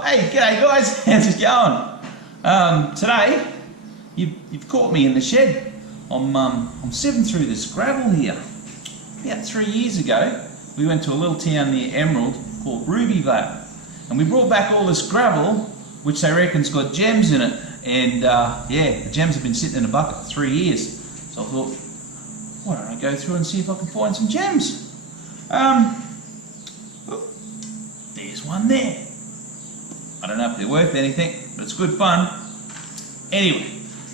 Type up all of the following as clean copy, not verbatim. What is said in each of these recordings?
Oh, hey, g'day guys, how's it going? Today, you've caught me in the shed. I'm sieving through this gravel here. About 3 years ago, we went to a little town near Emerald called Rubyvale, and we brought back all this gravel, which they reckon's got gems in it. And yeah, the gems have been sitting in a bucket for 3 years. So I thought, why don't I go through and see if I can find some gems? There's one there. I don't know if they're worth anything, but it's good fun. Anyway,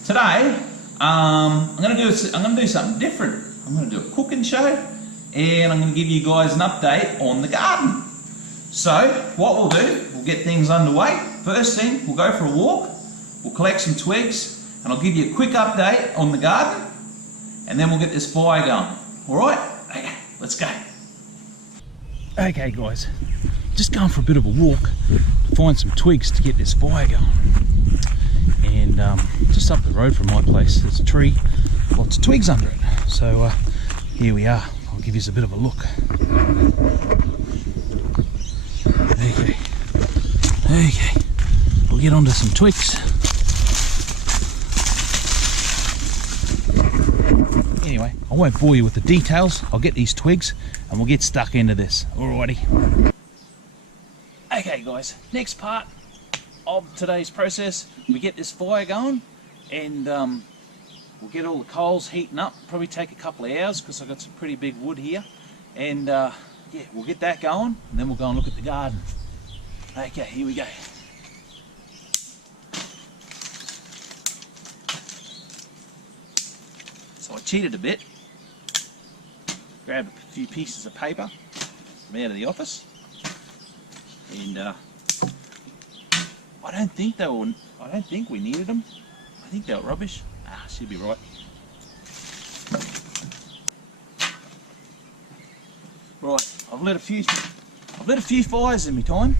today I'm going to do something different. I'm going to do a cooking show, and I'm going to give you guys an update on the garden. So what we'll do, we'll get things underway. First thing, we'll go for a walk. We'll collect some twigs, and I'll give you a quick update on the garden, and then we'll get this fire going. All right? Okay, let's go. Okay, guys. Just going for a bit of a walk to find some twigs to get this fire going. And just up the road from my place, there's a tree, lots of twigs under it. So here we are. I'll give you a bit of a look. Okay, we'll get onto some twigs. Anyway, I won't bore you with the details. I'll get these twigs and we'll get stuck into this. Alrighty. Okay guys, next part of today's process, we get this fire going, and we'll get all the coals heating up. Probably take a couple of hours because I've got some pretty big wood here, and yeah, we'll get that going, and then we'll go and look at the garden. Okay, here we go. So I cheated a bit, grabbed a few pieces of paper from out of the office. And I don't think we needed them. I think they were rubbish. Should be right. Right, I've lit a few fires in my time,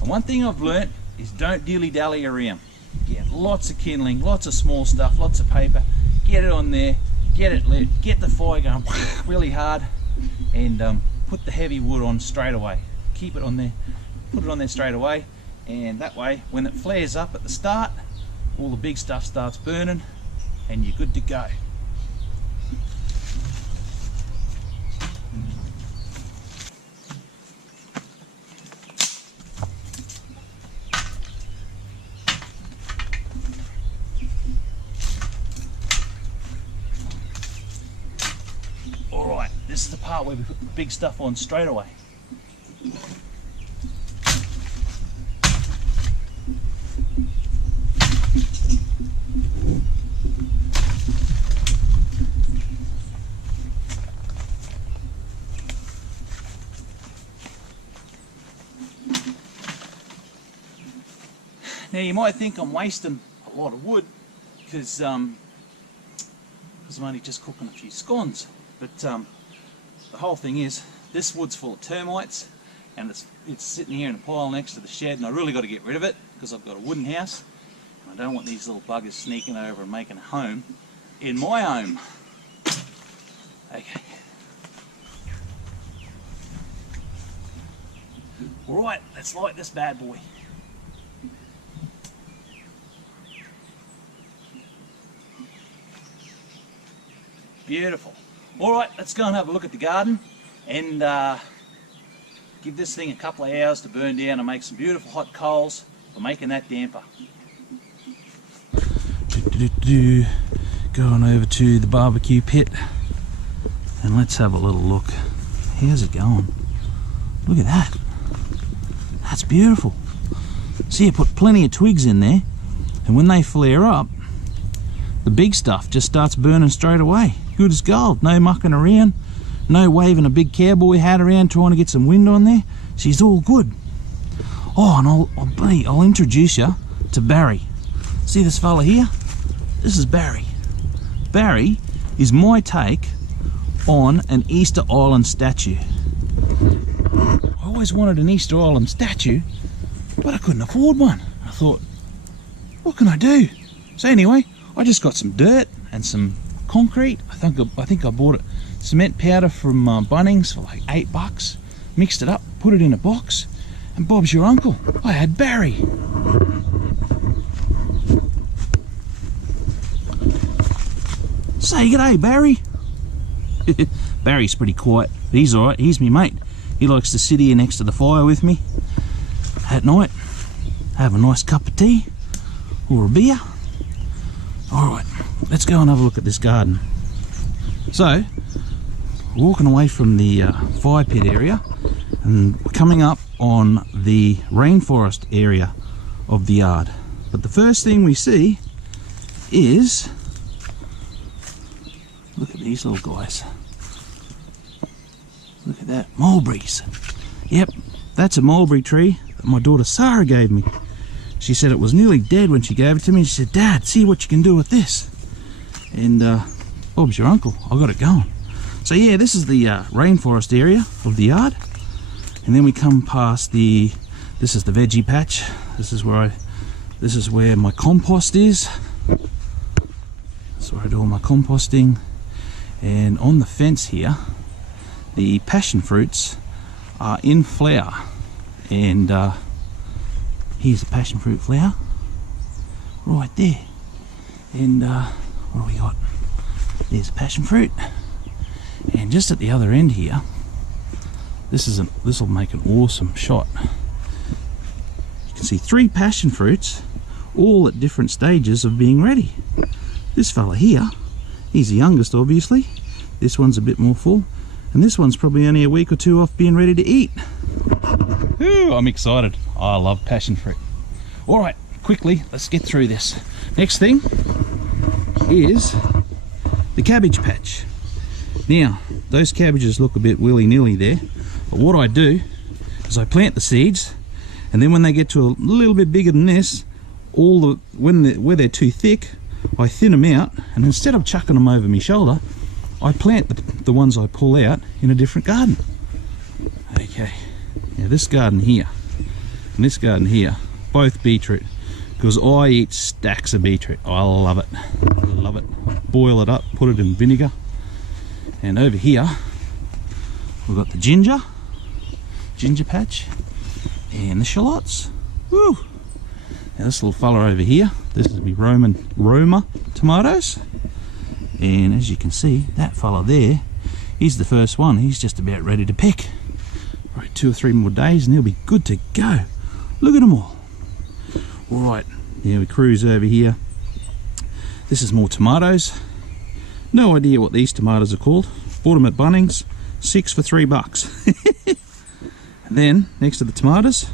and one thing I've learnt is don't dilly-dally around. Get lots of kindling, lots of small stuff, lots of paper. Get it on there, get it lit, get the fire going really hard, and put the heavy wood on straight away. Keep it on there. Put it on there straight away, and that way when it flares up at the start, all the big stuff starts burning and you're good to go. Alright, this is the part where we put the big stuff on straight away. Now you might think I'm wasting a lot of wood because I'm only just cooking a few scones, but the whole thing is this wood's full of termites, and it's sitting here in a pile next to the shed, and I really got to get rid of it because I've got a wooden house and I don't want these little buggers sneaking over and making a home in my home. Okay. Alright, let's light this bad boy. Beautiful. Alright, let's go and have a look at the garden and give this thing a couple of hours to burn down and make some beautiful hot coals for making that damper. Going over to the barbecue pit and let's have a little look. How's it going? Look at that. That's beautiful. See, I put plenty of twigs in there, and when they flare up, the big stuff just starts burning straight away. Good as gold. No mucking around, no waving a big cowboy hat around trying to get some wind on there. She's all good. Oh, and I'll introduce you to Barry. See this fella here? This is Barry. Barry is my take on an Easter Island statue. I always wanted an Easter Island statue, but I couldn't afford one. I thought, what can I do? So anyway, I just got some dirt and some concrete. I think I bought cement powder from Bunnings for like $8. Mixed it up, put it in a box, And Bob's your uncle. I had Barry. Say g'day, Barry. Barry's pretty quiet, but he's alright. He's me mate. He likes to sit here next to the fire with me at night, have a nice cup of tea or a beer. Alright, let's go and have a look at this garden. So, walking away from the fire pit area and coming up on the rainforest area of the yard. But the first thing we see is, look at these little guys. Look at that, mulberries. Yep, that's a mulberry tree that my daughter Sarah gave me. She said it was nearly dead when she gave it to me. She said, Dad, see what you can do with this. And Bob's your uncle, I got it going. So yeah, this is the rainforest area of the yard. And then we come past this is the veggie patch. This is where my compost is. That's where I do all my composting. And on the fence here, the passion fruits are in flower. And here's the passion fruit flower, right there. And what do we got? There's passion fruit. And just at the other end here, this will make an awesome shot. You can see 3 passion fruits, all at different stages of being ready. This fella here, he's the youngest obviously. This one's a bit more full, and this one's probably only a week or 2 off being ready to eat. Ooh, I'm excited. I love passion fruit. Alright, quickly, let's get through this. Next thing is the cabbage patch. Now, those cabbages look a bit willy-nilly there, but what I do is I plant the seeds, and then when they get to a little bit bigger than this, where they're too thick, I thin them out, and instead of chucking them over my shoulder, I plant the ones I pull out in a different garden. Okay, now this garden here and this garden here, both beetroot, because I eat stacks of beetroot. I love it. I love it. Boil it up, put it in vinegar. And over here we've got the ginger patch and the shallots. Woo! Now this little fella over here, this is my Roma tomatoes. And as you can see, that fella there, he's the first one. He's just about ready to pick. Right, 2 or 3 more days and he'll be good to go. Look at them all. Alright, now we cruise over here. This is more tomatoes. No idea what these tomatoes are called. Bought them at Bunnings, 6 for $3. And then, next to the tomatoes,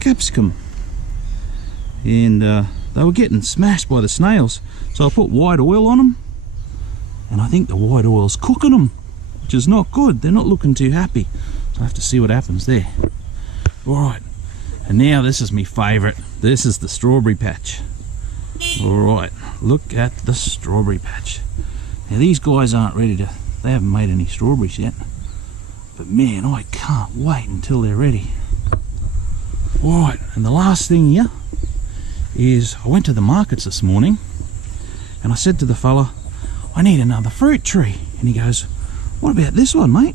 capsicum. And they were getting smashed by the snails. So I put white oil on them. And I think the white oil's cooking them, which is not good. They're not looking too happy. So I have to see what happens there. Alright, and now this is my favourite. This is the strawberry patch. Alright, look at the strawberry patch. Now these guys aren't ready to, they haven't made any strawberries yet. But man, I can't wait until they're ready. Alright, and the last thing here is I went to the markets this morning and I said to the fella, I need another fruit tree. And he goes, what about this one, mate?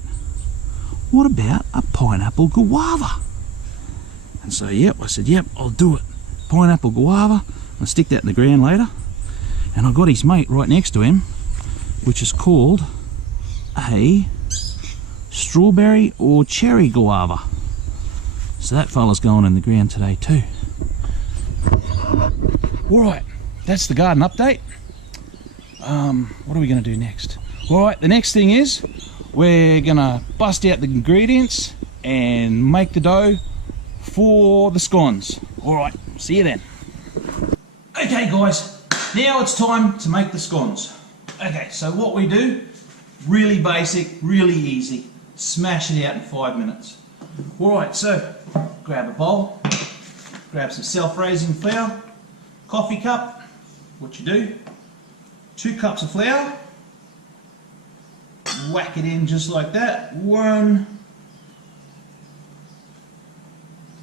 What about a pineapple guava? And so, yep, I said, yep, I'll do it. Pineapple guava. I'll stick that in the ground later. And I got his mate right next to him, which is called a strawberry or cherry guava. So that fella's going in the ground today too. Alright, that's the garden update. What are we going to do next? Alright, the next thing is we're going to bust out the ingredients and make the dough for the scones. Alright, see you then. Okay guys, now it's time to make the scones. Okay, so what we do, really basic, really easy. Smash it out in 5 minutes. Alright, so grab a bowl, grab some self-raising flour, coffee cup, what you do, 2 cups of flour, whack it in just like that, 1,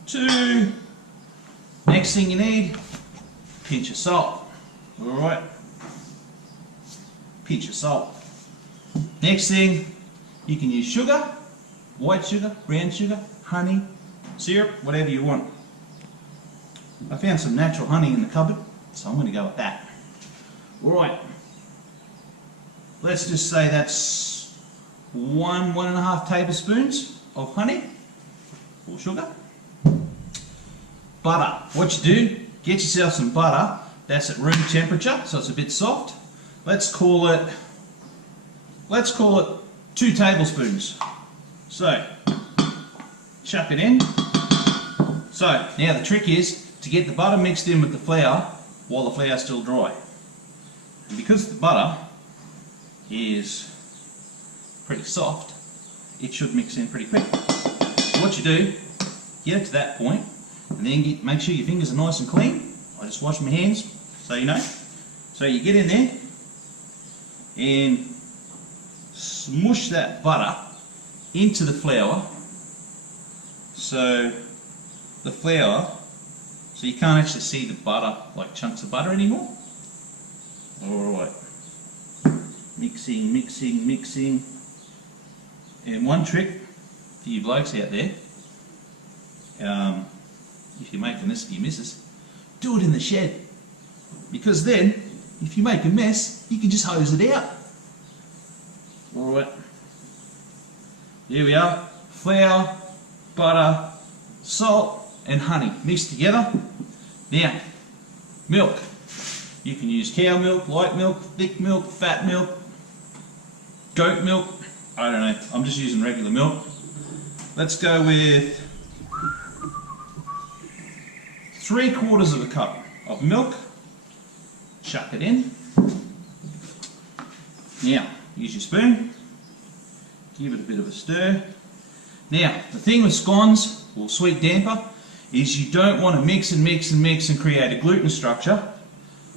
2, next thing you need, pinch of salt, alright, pinch of salt. Next thing, you can use sugar, white sugar, brown sugar, honey, syrup, whatever you want. I found some natural honey in the cupboard, so I'm going to go with that. Alright, let's just say that's 1.5 tablespoons of honey or sugar. Butter. What you do, get yourself some butter that's at room temperature, so it's a bit soft. Let's call it 2 tablespoons. So, chuck it in. So, now the trick is to get the butter mixed in with the flour while the flour is still dry. And because the butter is pretty soft, it should mix in pretty quick. So what you do, get it to that point, and then make sure your fingers are nice and clean. I just wash my hands, so you know. So you get in there and smush that butter into the flour, so the flour, so you can't actually see the butter, like chunks of butter anymore. Alright, mixing, mixing, mixing. And one trick for you blokes out there, if you're making this for your missus, do it in the shed. Because then, if you make a mess, you can just hose it out. Alright, here we are, flour, butter, salt and honey mixed together. Now, milk. You can use cow milk, light milk, thick milk, fat milk, goat milk. I don't know, I'm just using regular milk. Let's go with 3/4 of a cup of milk. Chuck it in. Now, use your spoon. Give it a bit of a stir. Now, the thing with scones, or sweet damper, is you don't want to mix and mix and mix and create a gluten structure.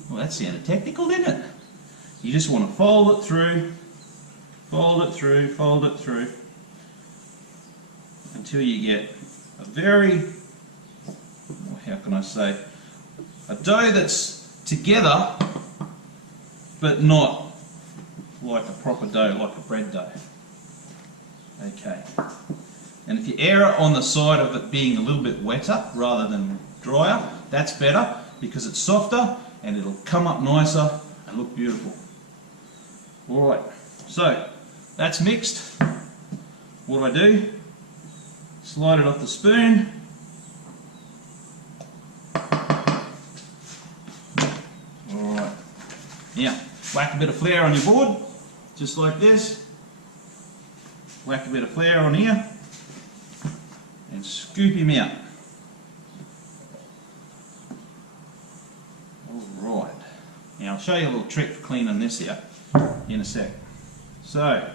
Well, that sounded technical, didn't it? You just want to fold it through, fold it through, fold it through, until you get a very, how can I say, a dough that's together, but not like a proper dough, like a bread dough. Okay. And if you err on the side of it being a little bit wetter rather than drier, that's better because it's softer and it'll come up nicer and look beautiful. Alright, so that's mixed. What do? Slide it off the spoon. Alright, now whack a bit of flour on your board, just like this. Whack a bit of flour on here and scoop him out. Alright, now I'll show you a little trick for cleaning this out in a sec. So,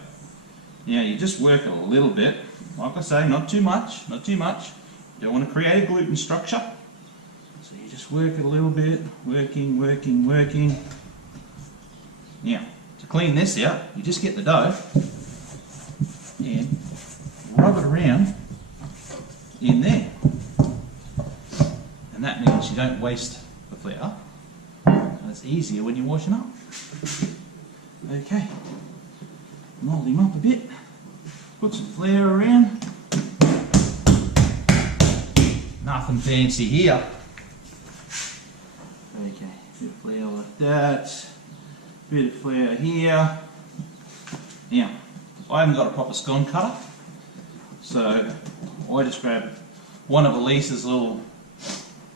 now you just work it a little bit, like I say, not too much, not too much. You don't want to create a gluten structure. So you just work it a little bit, working, working, working. Now, to clean this out, you just get the dough and rub it around in there. And that means you don't waste the flour. And it's easier when you're washing up. Okay, mould him up a bit, put some flour around. Nothing fancy here. Okay, bit of flour like that, bit of flour here. Now, I haven't got a proper scone cutter, so I just grabbed one of Elisa's little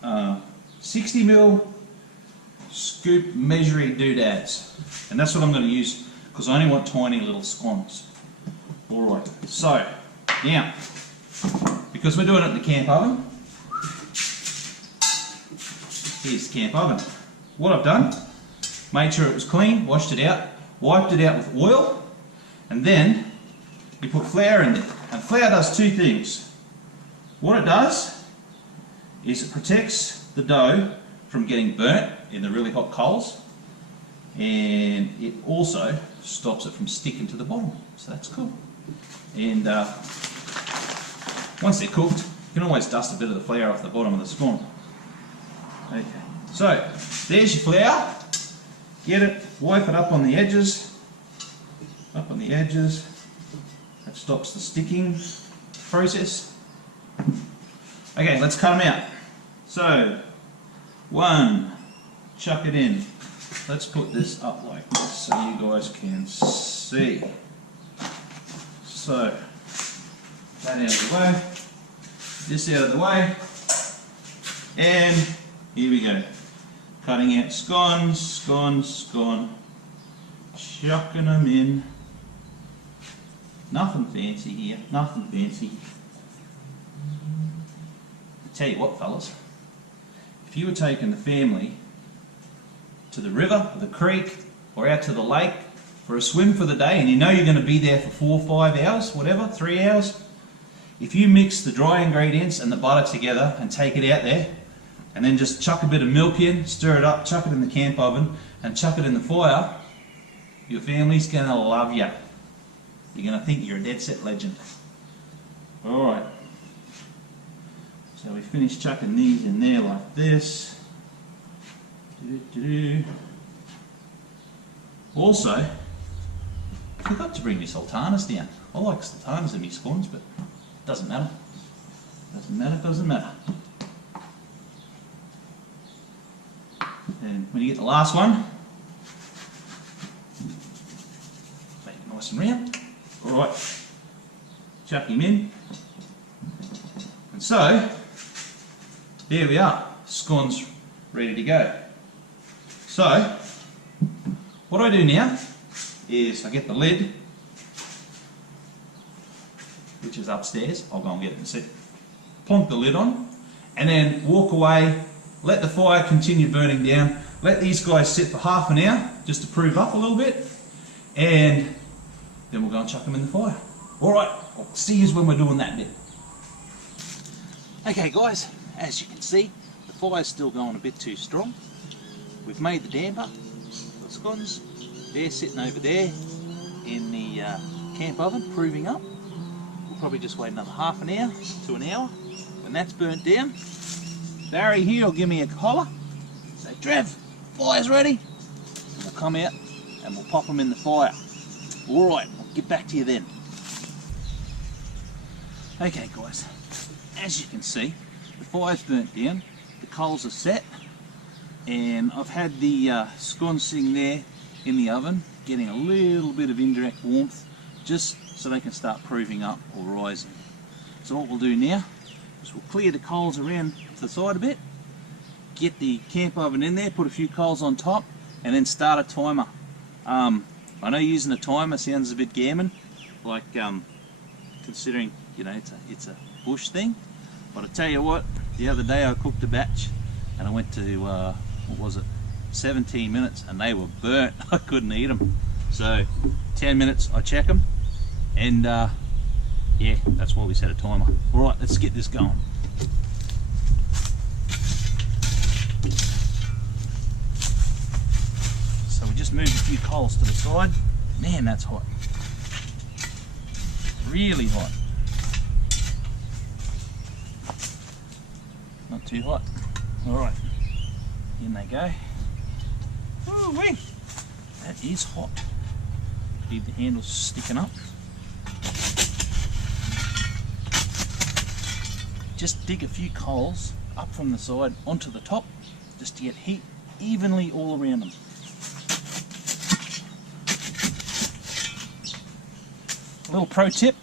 60mm scoop measuring doodads, and that's what I'm going to use because I only want tiny little scones. Alright, so now, because we're doing it in the camp oven, here's the camp oven. What I've done, made sure it was clean, washed it out, wiped it out with oil, and then you put flour in there. And flour does two things. What it does is it protects the dough from getting burnt in the really hot coals, and it also stops it from sticking to the bottom, so that's cool. And once they're cooked, you can always dust a bit of the flour off the bottom of the scone. Okay, so there's your flour. Get it, wipe it up on the edges, that stops the sticking process. Okay, let's cut them out. So, 1, chuck it in. Let's put this up like this so you guys can see. So, that out of the way, this out of the way, and here we go. Cutting out scones, chucking them in. Nothing fancy here, nothing fancy. I tell you what, fellas, if you were taking the family to the river, or the creek, or out to the lake for a swim for the day, and you know you're going to be there for 4 or 5 hours, whatever, 3 hours, if you mix the dry ingredients and the butter together and take it out there, and then just chuck a bit of milk in, stir it up, chuck it in the camp oven, and chuck it in the fire, your family's going to love you. You're going to think you're a dead set legend. Alright. So we finished chucking these in there like this. Also, I forgot to bring my sultanas down. I like sultanas in my scones, but it doesn't matter. Doesn't matter. And when you get the last one, make it nice and round. Alright, chuck him in. And so, there we are, scones ready to go. So, what I do now is I get the lid, which is upstairs. I'll go and get it in a sec. Plonk the lid on, and then walk away, let the fire continue burning down, let these guys sit for half an hour just to prove up a little bit, and then we'll go and chuck them in the fire. Alright, I'll see you when we're doing that bit. Okay guys, as you can see, the fire's still going a bit too strong. We've made the damper, the scones, they're sitting over there in the camp oven, proving up. We'll probably just wait another half an hour to an hour. When that's burnt down, Barry here will give me a holler, say, Trev, fire's ready. And we'll come out and we'll pop them in the fire. Alright, I'll get back to you then. Okay guys, as you can see, the fire's burnt down, the coals are set, and I've had the scones sitting there in the oven, getting a little bit of indirect warmth, just so they can start proving up or rising. So what we'll do now is we'll clear the coals around to the side a bit, get the camp oven in there, put a few coals on top, and then start a timer. I know using a timer sounds a bit gammon, like considering, you know, it's a bush thing, but I tell you what, the other day I cooked a batch and I went to, what was it, 17 minutes, and they were burnt. I couldn't eat them. So 10 minutes I check them, and yeah, that's why we set a timer. Alright, let's get this going. So we just moved a few coals to the side. Man, that's hot. Really hot. Not too hot. Alright, in they go. Woo-wee! That is hot. Leave the handles sticking up. Just dig a few coals up from the side onto the top, just to get heat evenly all around them. A little pro tip: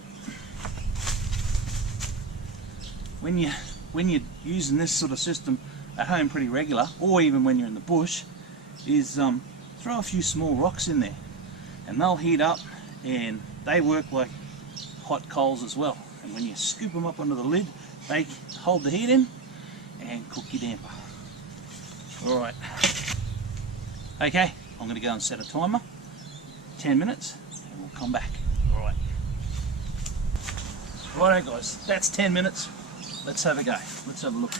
when you're using this sort of system at home pretty regular, or even when you're in the bush, is throw a few small rocks in there, and they'll heat up, and they work like hot coals as well. And when you scoop them up under the lid, they hold the heat in and cook your damper. Alright, okay, I'm going to go and set a timer, 10 minutes, and we'll come back. Alright. Righto guys, that's 10 minutes. Let's have a go. Let's have a look.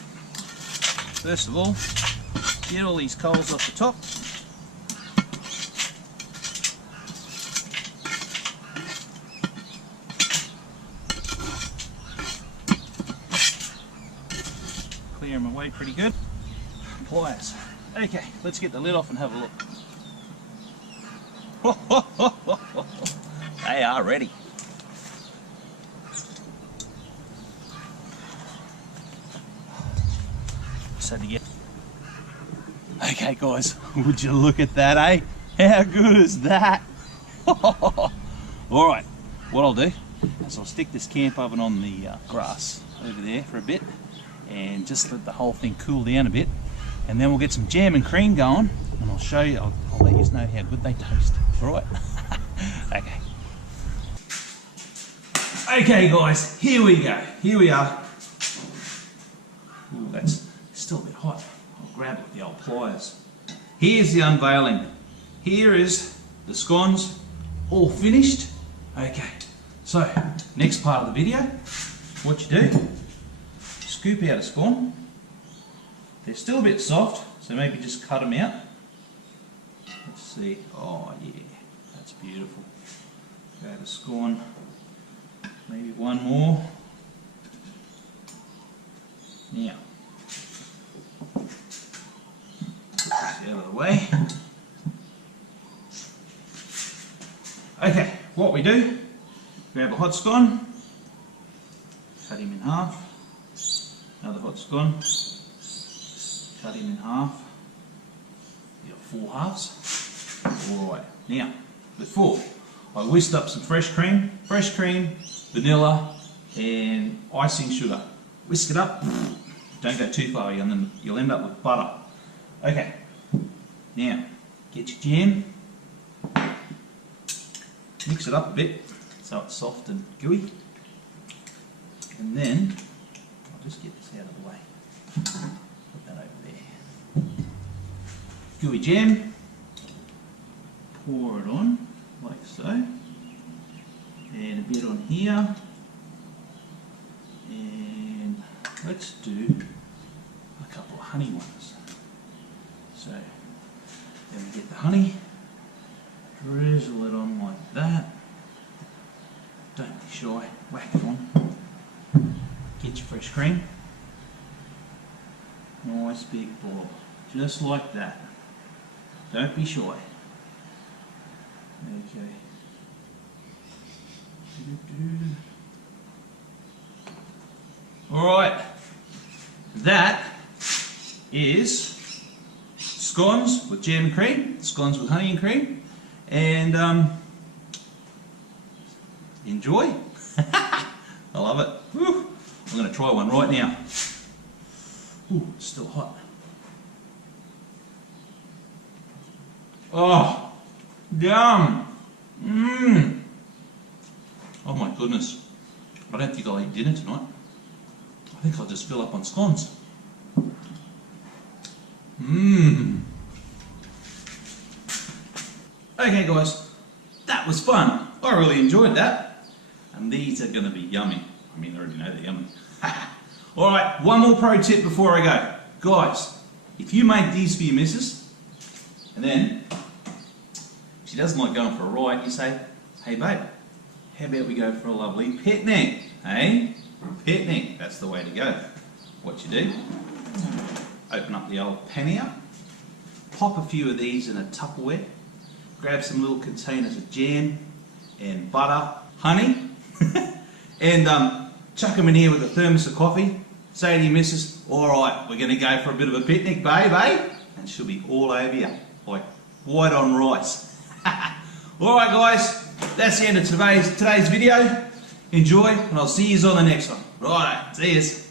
First of all, get all these coals off the top. Clear them away pretty good. Pliers. Okay, let's get the lid off and have a look. They are ready. just had to get... Okay guys, would you look at that, eh? How good is that? Alright, what I'll do is I'll stick this camp oven on the grass over there for a bit and just let the whole thing cool down a bit, and then we'll get some jam and cream going and I'll show you, I'll let you know how good they taste. Alright? Okay. Okay guys, here we go. Here we are. Ooh, that's still a bit hot. I'll grab it with the old pliers. Here's the unveiling. Here is the scones all finished. Okay, so next part of the video, what you do, scoop out a scone. They're still a bit soft, so maybe just cut them out. Let's see. Oh yeah, that's beautiful. Grab a scone. Maybe one more. Now, out of the way. Okay, what we do, grab a hot scone, cut him in half. Another hot scone, cut him in half. You got 4 halves. Alright, now, before I whisked up some fresh cream, vanilla and icing sugar. Whisk it up, don't go too far, you'll end up with butter. Okay, now get your jam, mix it up a bit so it's soft and gooey, and then I'll just get this out of the way, put that over there. Gooey jam, pour it on like so, and a bit on here, and let's do a couple of honey ones. So then we get the honey, drizzle it on like that, don't be shy, whack it on, get your fresh cream, nice big ball, just like that, don't be shy. Okay. Alright, that is scones with jam and cream, scones with honey and cream, and enjoy. I love it. Woo. I'm going to try one right now. Ooh, it's still hot. Oh, yum. Mmm. Oh my goodness. I don't think I'll eat dinner tonight. I think I'll just fill up on scones. Mmm. Okay guys, that was fun. I really enjoyed that. And these are going to be yummy. I mean, I already know they're yummy. Alright, one more pro tip before I go. Guys, if you make these for your missus, and then she doesn't like going for a ride, you say, hey babe, how about we go for a lovely picnic? Hey? Picnic, that's the way to go. What you do, open up the old pannier, pop a few of these in a Tupperware, grab some little containers of jam and butter, honey, and chuck them in here with a thermos of coffee. Say to your missus, alright, we're going to go for a bit of a picnic, babe, eh? And she'll be all over you, like white on rice. Alright guys, that's the end of today's video. Enjoy, and I'll see you on the next one. Right, see yous.